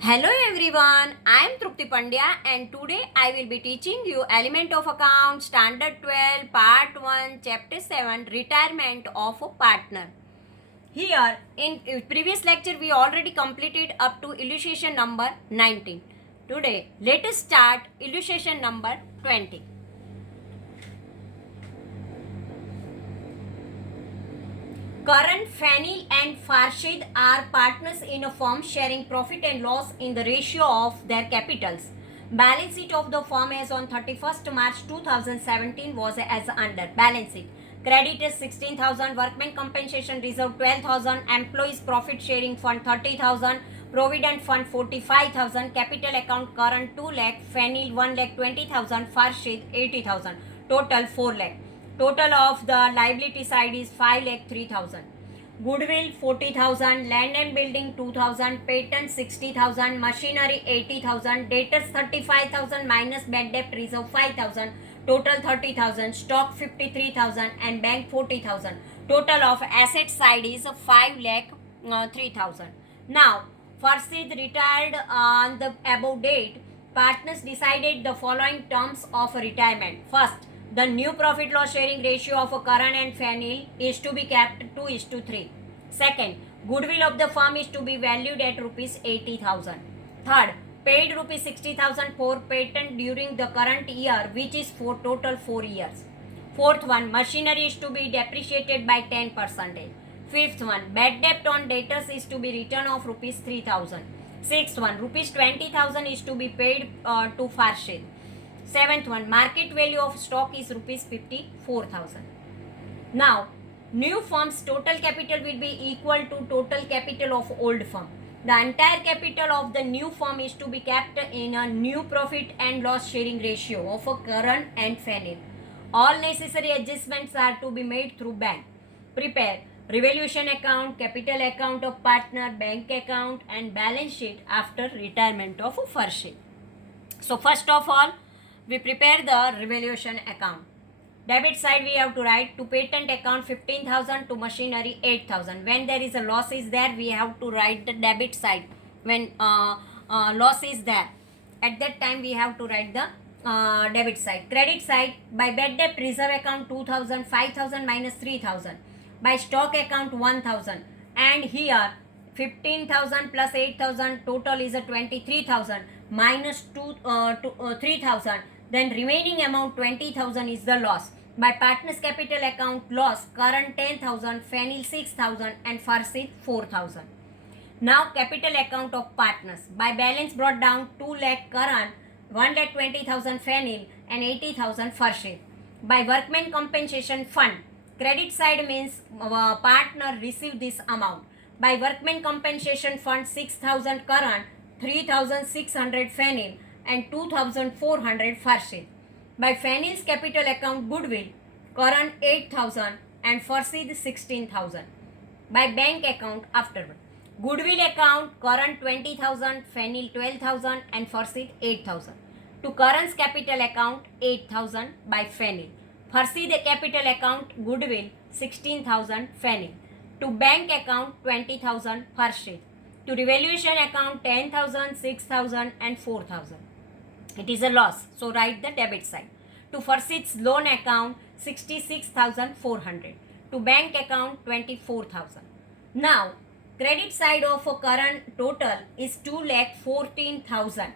Hello everyone, I am Trupti Pandya and today I will be teaching you Element of Account Standard 12 Part 1 Chapter 7 Retirement of a Partner. Here in previous lecture we already completed up to illustration number 19. Today let us start illustration number 20. Karan, Fanny and Farshid are partners in a firm sharing profit and loss in the ratio of their capitals. Balance sheet of the firm as on 31st March 2017 was as under. Balance sheet. Creditors 16,000, workmen compensation reserve 12,000, employees profit sharing fund 30,000, provident fund 45,000, capital account current 2 lakh, Fanny 1 lakh 20,000, Farshid 80,000, total 4 lakh. Total of the liability side is 5 lakh 3,000. Goodwill 40,000, land and building 2,000, patent 60,000, machinery 80,000, debtors 35,000 minus bad debt reserve 5,000, total 30,000, stock 53,000 and bank 40,000. Total of asset side is 5 lakh 3,000. Now, Farshid retired on the above date. Partners decided the following terms of retirement. First, the new profit loss sharing ratio of a Karan and Fanny is to be kept 2:3. Second, goodwill of the firm is to be valued at rupees 80,000. Third, paid rupees 60,000 for patent during the current year, which is for total 4 years. Fourth one, machinery is to be depreciated by 10%. Fifth one, bad debt on debtors is to be return of rupees 3,000. Sixth one, rupees 20,000 is to be paid to Farshid. Seventh one, market value of stock is rupees 54,000. Now, new firm's total capital will be equal to total capital of old firm. The entire capital of the new firm is to be kept in a new profit and loss sharing ratio of a Karan and Fanny. All necessary adjustments are to be made through bank. Prepare revaluation account, capital account of partner, bank account and balance sheet after retirement of Farshid. So first of all, we prepare the revaluation account. Debit side we have to write to patent account 15,000, to machinery 8,000. When there is a loss is there, we have to write the debit side. When loss is there, at that time we have to write the debit side. Credit side, by bad debt reserve account 2,000, 5,000 minus 3,000. By stock account 1,000. And here 15,000 plus 8,000 total is a 23,000 minus 3,000. Then remaining amount 20,000 is the loss. By partners capital account loss, current 10,000, Fanny 6,000 and Farshid 4,000. Now capital account of partners. By balance brought down 2 lakh current, 1 lakh 20,000 Fanny and 80,000 Farshid. By workmen compensation fund, credit side means partner received this amount. By workmen compensation fund 6,000 current, 3,600 Fanny and 2,400 Farshid. By Fanny's capital account goodwill, current 8,000 and Farshid 16,000. By bank account afterward, goodwill account current 20,000, Fanny 12,000 and Farshid 8,000. To current's capital account 8,000 by Fanny. Farshid capital account goodwill 16,000 Fanny. To bank account 20,000 Farshid. To revaluation account 10,000, 6,000 and 4,000. It is a loss, so write the debit side. To Farshid's loan account 66,400. To bank account 24,000. Now, credit side of a current total is 2,14,000.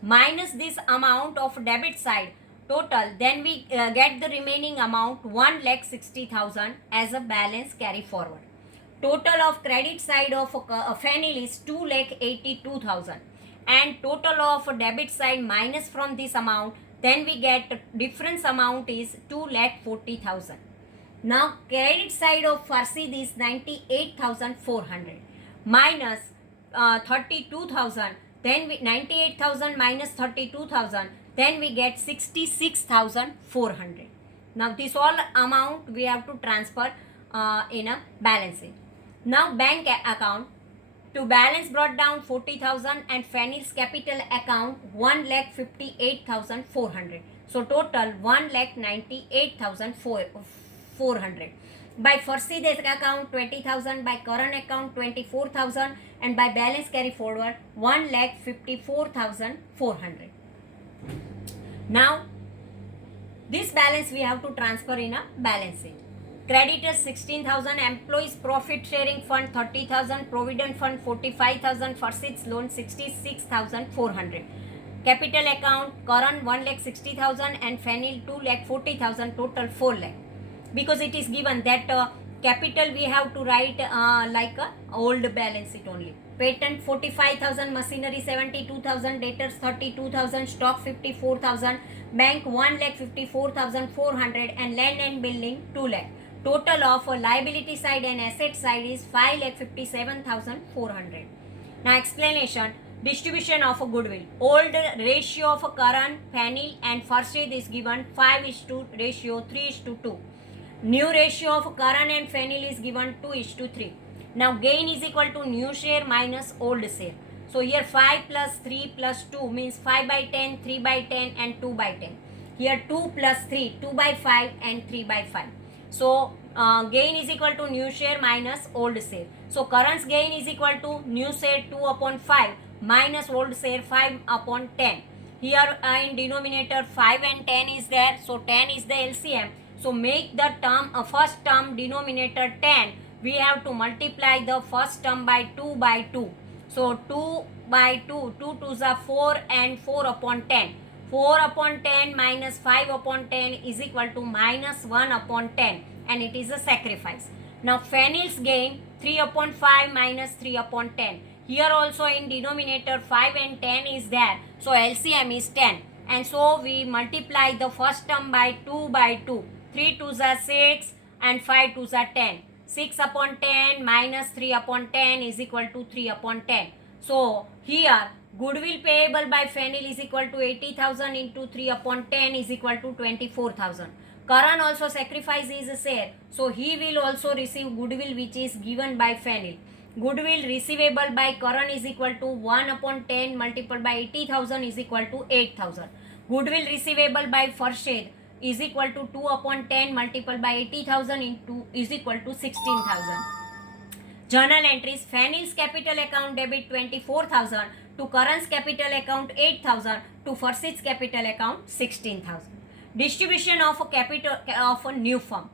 Minus this amount of debit side total, then we get the remaining amount 1,60,000 as a balance carry forward. Total of credit side of Fanny is 2,82,000 and total of debit side minus from this amount, then we get difference amount is 2,40,000. Now credit side of Farshid is 98,400 minus 32,000, then we 98,000 minus 32,000, then we get 66,400. Now this all amount we have to transfer in a balance sheet. Now bank account, to balance brought down 40,000 and Fanny's capital account 1,58,400. So total 1,98,400. By Farshid account 20,000, by current account 24,000 and by balance carry forward 1,54,400. Now this balance we have to transfer in a balance sheet. Creditors 16,000, employees profit sharing fund 30,000, provident fund 45,000, first its loan 66,400. Capital account current 1,60,000 and Fanil 2,40,000, total 4 lakh. Because it is given that capital we have to write like a old balance sheet only. Patent 45,000, machinery 72,000, debtors 32,000, stock 54,000, bank 1,54,400 and land and building 2 lakh. Total of liability side and asset side is 5,57,400. Now explanation. Distribution of a goodwill. Old ratio of a current, Fanil and Farshid is given 5:3:2. New ratio of current and Fanil is given 2:3. Now gain is equal to new share minus old share. So here 5 plus 3 plus 2 means 5 by 10, 3 by 10 and 2 by 10. Here 2 plus 3, 2 by 5 and 3 by 5. So gain is equal to new share minus old share. So current gain is equal to new share 2 upon 5 minus old share 5 upon 10. Here in denominator 5 and 10 is there. So 10 is the LCM. So make the term first term denominator 10. We have to multiply the first term by 2 by 2. So 2 by 2, 2 2s are 4 and 4 upon 10. 4 upon 10 minus 5 upon 10 is equal to minus 1 upon 10 and it is a sacrifice. Now Fanil's gain 3 upon 5 minus 3 upon 10. Here also in denominator 5 and 10 is there. So LCM is 10. And so we multiply the first term by 2 by 2. 3 2s are 6 and 5 2s are 10. 6 upon 10 minus 3 upon 10 is equal to 3 upon 10. So here goodwill payable by Fanil is equal to 80,000 into 3 upon 10 is equal to 24,000. Karan also sacrifice his share. So he will also receive goodwill which is given by Fanil. Goodwill receivable by Karan is equal to 1 upon 10 multiplied by 80,000 is equal to 8,000. Goodwill receivable by Farshid is equal to 2 upon 10 multiplied by 80,000 into is equal to 16,000. Journal entries. Fanil's capital account debit 24,000 to Karan's capital account 8,000 to Farshid's capital account 16,000. Distribution of a capital of a new firm.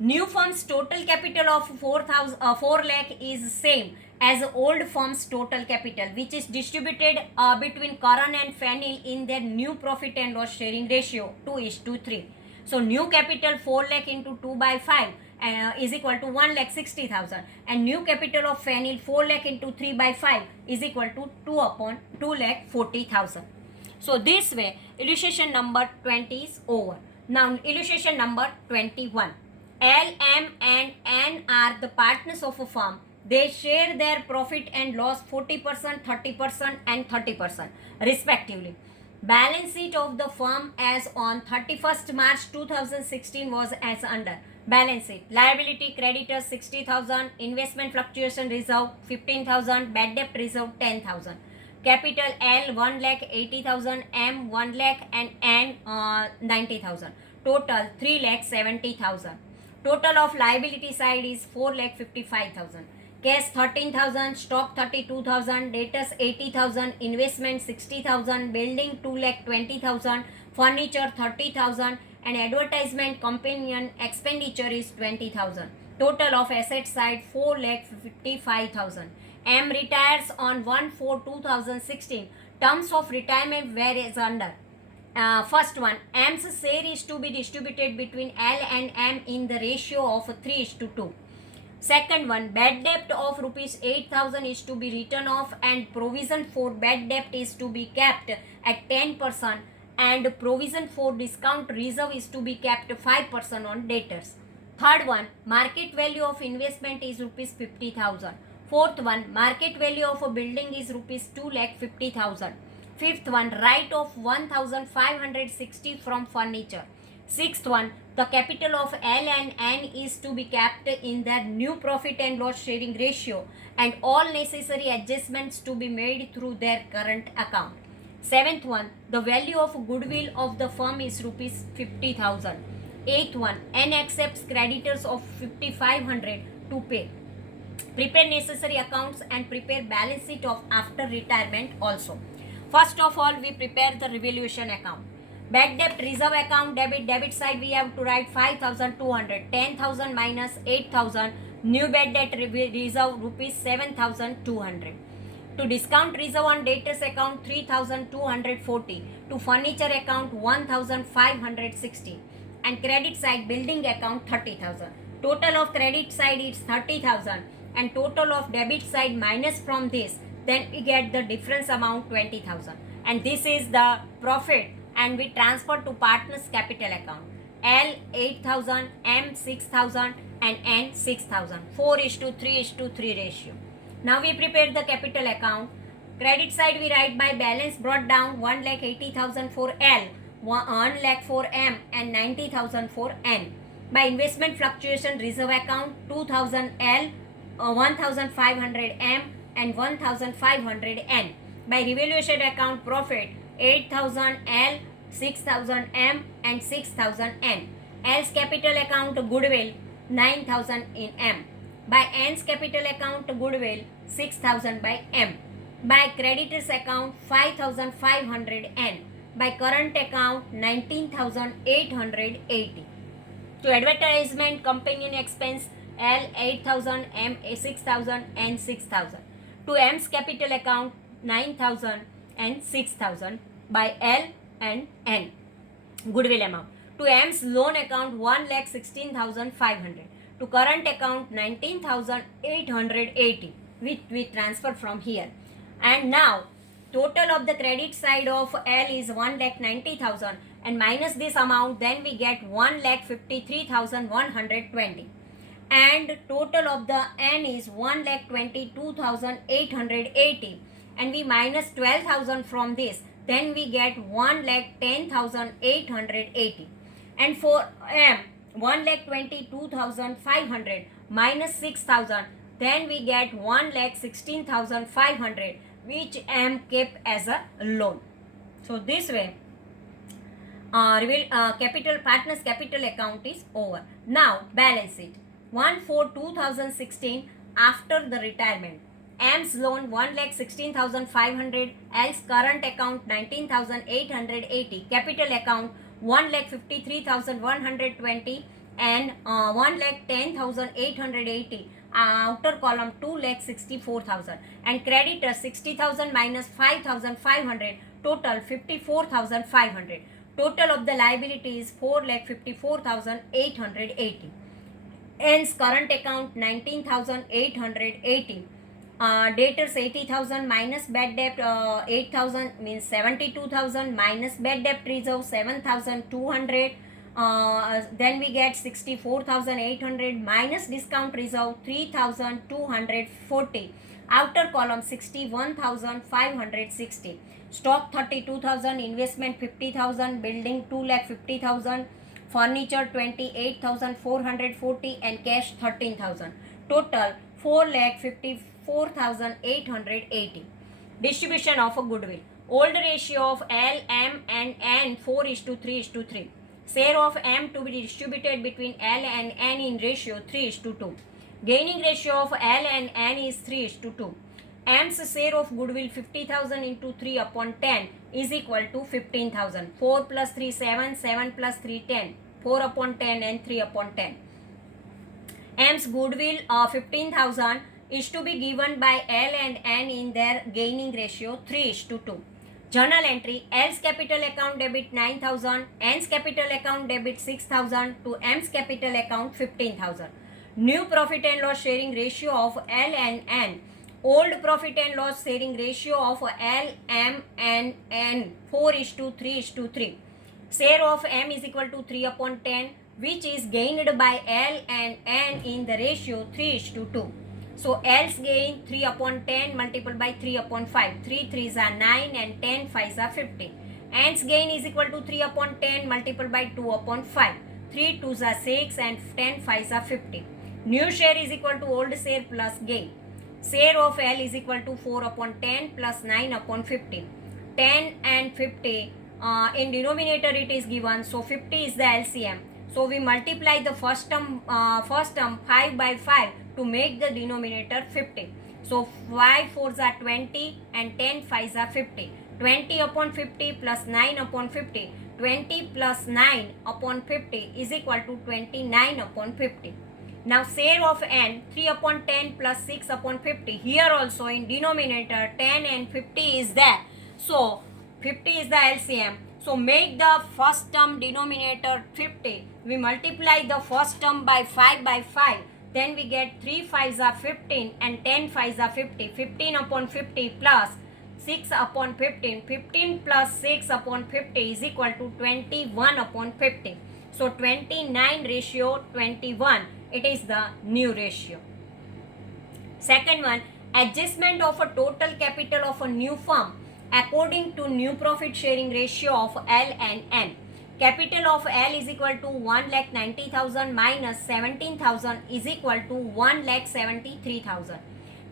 New firm's total capital of 4 lakh is same as old firm's total capital, which is distributed between Karan and Fanil in their new profit and loss sharing ratio 2:3. So new capital 4 lakh into 2 by 5 is equal to 1,60,000 and new capital of Fanil 4 lakh into 3 by 5 is equal to 2 upon 2,40,000. So this way illustration number 20 is over. Now illustration number 21. L, M and N are the partners of a firm. They share their profit and loss 40%, 30% and 30% respectively. Balance sheet of the firm as on 31st March 2016 was as under. Balance sheet. Liability creditors 60,000, investment fluctuation reserve 15,000, bad debt reserve 10,000. Capital L 1,80,000, M 1 lakh and N 90,000. Total 3,70,000. Total of liability side is 4,55,000. Cash 13,000, stock 32,000, debtors 80,000, investment 60,000, building 2,20,000, furniture 30,000 and advertisement companion expenditure is 20,000. Total of asset side 4,55,000. M retires on 1/4/2016. Terms of retirement were as under. First one, M's share is to be distributed between L and M in the ratio of 3:2. Second one, bad debt of rupees 8,000 is to be written off and provision for bad debt is to be kept at 10% and provision for discount reserve is to be kept 5% on debtors. Third one, market value of investment is rupees 50,000. Fourth one, market value of a building is rupees 2,50,000. Fifth one, right of 1,560 from furniture. Sixth one, the capital of L and N is to be kept in their new profit and loss sharing ratio and all necessary adjustments to be made through their current account. Seventh one, the value of goodwill of the firm is rupees 50,000. Eighth one, N accepts creditors of 5,500 to pay. Prepare necessary accounts and prepare balance sheet of after retirement also. First of all, we prepare the revaluation account. Bad debt reserve account, debit side we have to write 5,200, 10,000 minus 8,000, new bad debt reserve rupees 7,200. To discount reserve on debtors account 3,240, to furniture account 1,560, and credit side building account 30,000. Total of credit side is 30,000 and total of debit side minus from this, then we get the difference amount 20,000, and this is the profit, and we transfer to partners capital account. L 8,000, M 6,000 and N 6,000, 4:3:3 ratio. Now we prepare the capital account. Credit side we write by balance brought down 1,80,000 for L, 1 lakh for M and 90,000 for N. By investment fluctuation reserve account 2,000 L, 1,500 M and 1,500 N. By revaluation account profit 8,000 L, 6,000 M and 6,000 N. L's capital account goodwill 9,000 in M. By N's capital account goodwill 6,000 by M. By creditors account 5,500 N. By current account 19,880. To advertisement companion expense L 8,000, M 6,000 and 6,000. To M's capital account 9,000 and 6,000 by L and N. Goodwill amount. To M's loan account 1,16,500. To current account 19,880, which we transfer from here. And now total of the credit side of L is 1,90,000 and minus this amount, then we get 1,53,120. And total of the N is 1,22,880 and we minus 12,000 from this, then we get 1,10,880. And for M 1,22,500 minus 6,000, then we get 1,16,500, which M kept as a loan. So this way capital partners capital account is over. Now balance sheet 1/4/2016 after the retirement. M's loan 1,16,500, L's current account 19,880, capital account 1,53,120 and 1,10,880. Outer column 2,64,000 and creditor 60,000 minus 5,500, total 54,500. Total of the liability is 4,54,880. N's current account 19,880. Debtors 80,000 minus bad debt 8,000 means 72,000 minus bad debt reserve 7,200. Then we get 64,800 minus discount reserve 3,240. Outer column 61,560. Stock 32,000, investment 50,000, building 2,50,000, furniture 28,440 and cash 13,000. Total 4,54,880. Distribution of a goodwill. Old ratio of L, M and N 4:3:3. Share of M to be distributed between L and N in ratio 3:2. Gaining ratio of L and N is 3:2. M's share of goodwill 50,000 into 3/10 is equal to 15,000. 4 plus 3 7, 7 plus 3 10, 4/10 and 3/10. M's goodwill 15,000 is to be given by L and N in their gaining ratio 3:2. Journal entry: L's capital account debit 9,000, N's capital account debit 6,000 to M's capital account 15,000. New profit and loss sharing ratio of L and N. Old profit and loss sharing ratio of L, M and N 4:3:3. Share of M is equal to 3/10, which is gained by L and N in the ratio 3:2. So L's gain 3/10 multiplied by 3/5. 3 3s are 9 and 10 5s are 15. N's gain is equal to 3/10 multiplied by 2/5. 3 2s are 6 and 10 5s are 50. New share is equal to old share plus gain. Share of L is equal to 4/10 plus 9/50. 10 and 50 in denominator it is given, so 50 is the LCM. So we multiply the first term 5 by 5 to make the denominator 50. So 5 4s are 20 and 10 5s are 50. 20 upon 50 plus 9 upon 50. 20 plus 9 upon 50 is equal to 29 upon 50. Now share of n, 3 upon 10 plus 6 upon 50. Here also in denominator 10 and 50 is there. So 50 is the LCM. So make the first term denominator 50. We multiply the first term by 5 by 5. Then we get 3 5s are 15 and 10 5s are 50. 15 upon 50 plus 6 upon 15. 15 plus 6 upon 50 is equal to 21 upon 50. So 29 ratio 21. It is the new ratio. Second one, adjustment of a total capital of a new firm according to new profit sharing ratio of L and N. Capital of L is equal to 1,90,000 minus 17,000 is equal to 1,73,000.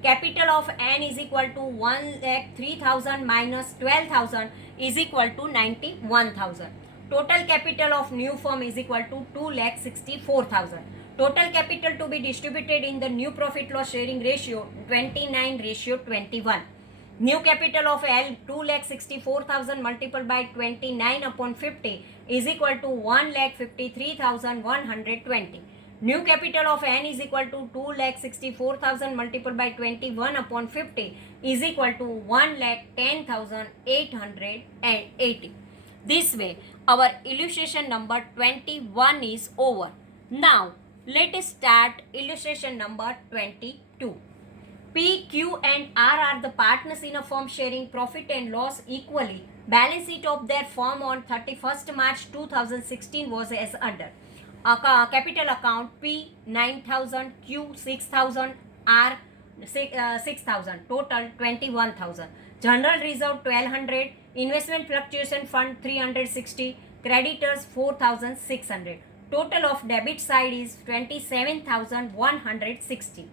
Capital of N is equal to 1,03,000 minus 12,000 is equal to 91,000. Total capital of new firm is equal to 2,64,000. Total capital to be distributed in the new profit loss sharing ratio 29 ratio 21. New capital of L 2,64,000 multiplied by 29 upon 50 is equal to 1,53,120. New capital of N is equal to 2,64,000 multiplied by 21 upon 50 is equal to 1,10,880. This way, our illustration number 21 is over. Now, let us start illustration number 22. P, Q and R are the partners in a firm sharing profit and loss equally. Balance sheet of their firm on 31st March 2016 was as under. Capital account P 9,000, Q 6,000, R 6,000, total 21,000. General reserve 1,200, investment fluctuation fund 360, creditors 4,600. Total of debit side is 27,160.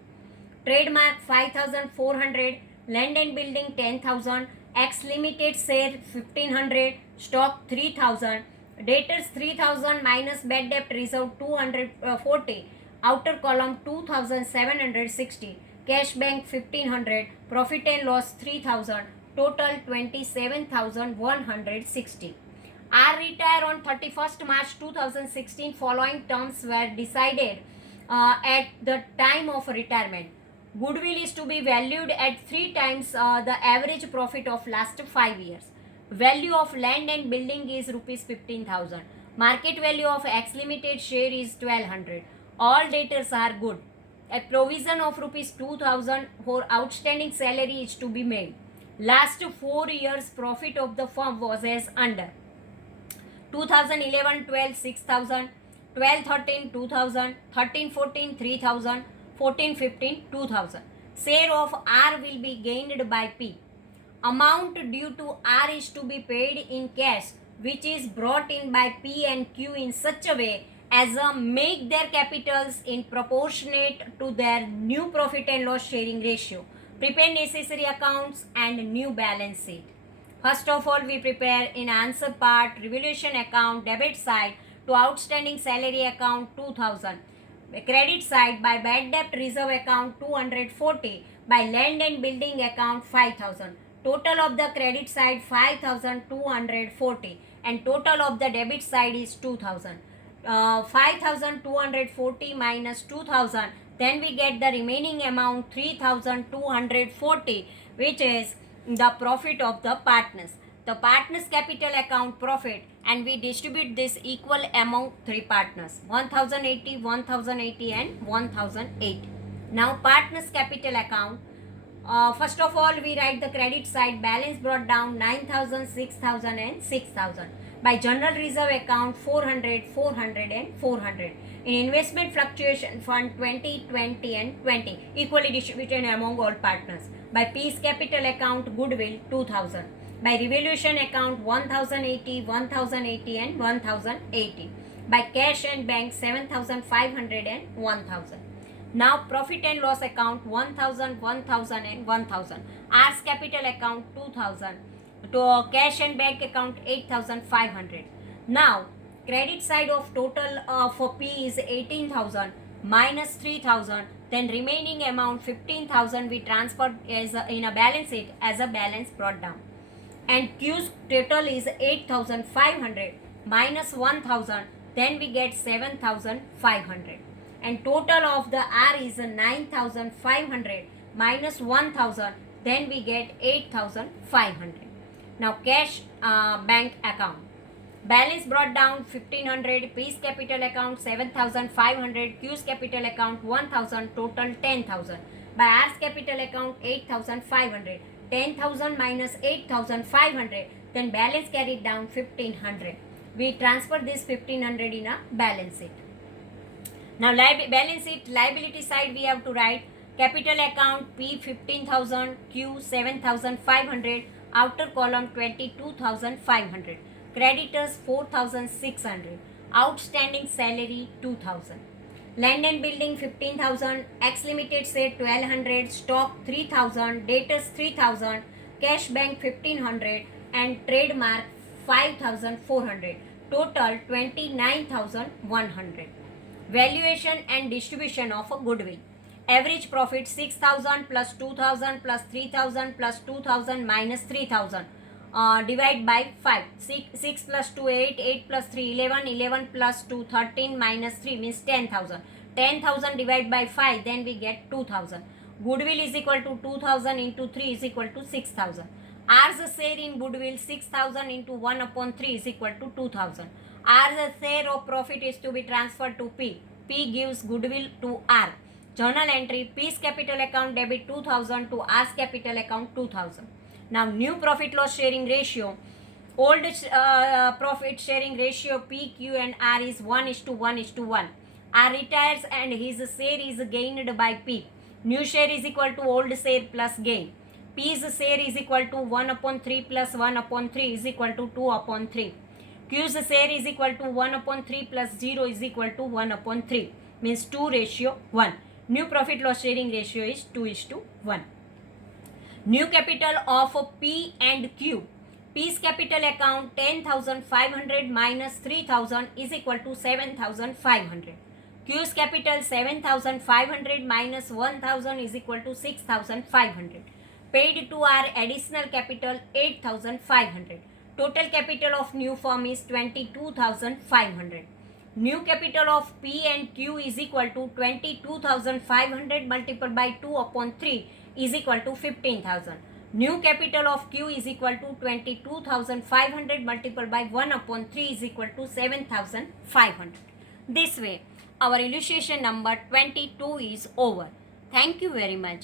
Trademark 5,400, land and building 10,000, X limited share 1,500, stock 3,000, debtors 3,000 minus bad debt reserve 240, outer column 2,760, cash bank 1,500, profit and loss 3,000, total 27,160. R retire on 31st March 2016. Following terms were decided at the time of retirement. Goodwill is to be valued at 3 times the average profit of last 5 years. Value of land and building is rupees 15,000. Market value of X limited share is 1,200. All debtors are good. A provision of rupees 2,000 for outstanding salary is to be made. Last 4 years profit of the firm was as under. 2011-12 6,000, 12-13 2,000, 13-14 3,000, 14-15 2,000. Share of R will be gained by P. Amount due to R is to be paid in cash, which is brought in by P and Q in such a way as make their capitals in proportionate to their new profit and loss sharing ratio. Prepare necessary accounts and new balance sheet. First of all, we prepare in answer part revaluation account debit side to outstanding salary account 2,000. Credit side by bad debt reserve account 240, by land and building account 5,000. Total of the credit side 5,240 and total of the debit side is 2,000. 5,240 minus 2,000, then we get the remaining amount 3,240, which is the profit of the partners. The partners capital account profit, and we distribute this equal among 3 partners, 1,080, 1,080 and 1,080. Now partners capital account, first of all we write the credit side balance brought down 9,000, 6,000 and 6,000. By general reserve account 400, 400 and 400. In investment fluctuation fund 20, 20 and 20, equally distributed among all partners. By P's capital account goodwill 2,000. By revaluation account 1,080, 1,080 and 1,080. By cash and bank 7,500 and 1,000. Now profit and loss account 1,000, 1,000 and 1,000. R's capital account 2,000. To cash and bank account 8,500. Now credit side of total for P is 18,000 minus 3,000, then remaining amount 15,000 we transferred in a balance sheet as a balance brought down. And Q's total is 8,500 minus 1,000, then we get 7,500. And total of the R is 9,500 minus 1,000, then we get 8,500. Now cash bank account. Balance brought down 1500, P's capital account 7500, Q's capital account 1000, total 10,000. By R's capital account 8500, 10,000 minus 8500, then balance carried down 1500. We transfer this 1500 in a balance sheet. Now balance sheet liability side we have to write capital account P 15,000, Q 7,500, outer column 22,500. Creditors 4,600, outstanding salary 2,000. Land and building 15,000, X limited share 1,200, stock 3,000, debtors 3,000, cash bank 1,500, and trademark 5,400. Total 29,100. Valuation and distribution of a goodwill. Average profit 6,000 plus 2,000 plus 3,000 plus 2,000 minus 3,000. Divide by 5. 6 plus 2 8, 8 plus 3 11, 11 plus 2 13 minus 3 means 10,000. 10,000 divided by 5, then we get 2,000. Goodwill is equal to 2,000 into 3 is equal to 6,000. R's share in goodwill 6,000 into 1 upon 3 is equal to 2,000. R's share of profit is to be transferred to P. P gives goodwill to R. Journal entry, P's capital account debit 2,000 to R's capital account 2,000. Now new profit loss sharing ratio. Old profit sharing ratio P, Q and R is 1:1:1. R retires and his share is gained by P. New share is equal to old share plus gain. P's share is equal to 1/3 plus 1/3 is equal to 2/3. Q's share is equal to 1/3 plus 0 is equal to 1/3 means 2:1. New profit loss sharing ratio is 2:1. New capital of P and Q. P's capital account 10,500 minus 3,000 is equal to 7,500. Q's capital 7,500 minus 1,000 is equal to 6,500. Paid to our additional capital 8,500. Total capital of new firm is 22,500. New capital of P and Q is equal to 22,500 multiplied by 2/3 is equal to 15,000. New capital of Q is equal to 22,500 multiplied by 1/3 is equal to 7,500. This way, our illustration number 22 is over. Thank you very much.